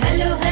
hello, hello.